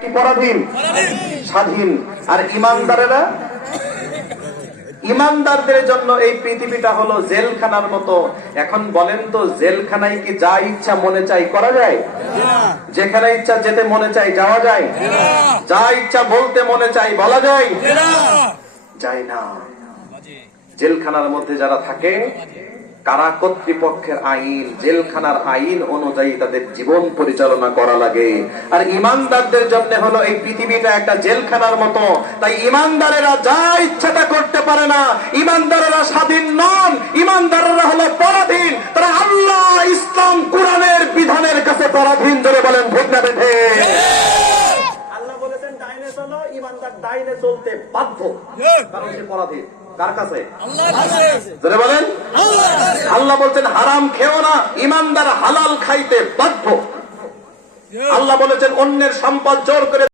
কি পরাধীন? স্বাধীন। আর ইমানদারেরা, ইমানদারদের জন্য এই পৃথিবীটা হলো জেলখানার মতো। এখন বলেন তো, জেলখানায় কি যা ইচ্ছা মনে চাই করা যায়? যেখানে ইচ্ছা যেতে মনে চাই যাওয়া যায়? যা ইচ্ছা বলতে মনে চাই বলা যায়? যায় না। জেলখানার মধ্যে যারা থাকে, কারা কর্তৃপক্ষের আইন, জেলখানার আইন অনুযায়ী তাদের জীবন পরিচালনা করা লাগে। আর ইমানদারদের জন্য হলো এই পৃথিবীটা একটা জেলখানার মতো। তাই ইমানদারেরা যা ইচ্ছাটা করতে পারে না। ইমানদারেরা স্বাধীন নন, ইমানদারেরা হলো পরাধীন। তারা আল্লাহ, ইসলাম, কোরআনের বিধানের কাছে পরাধীন। ধরে বলেন ঠিক না বেঠে? আল্লাহ বলেছেন ডাইনে চলো, ইমানদার ডাইনে চলতে বাধ্য, কারণ সে পরাধীন। কার কাছে? আল্লাহর। বলেন আল্লাহ বলছেন হারাম খেও না, ইমানদার হালাল খাইতে বাধ্য। আল্লাহ বলেছেন অন্যের সম্পদ জোর করে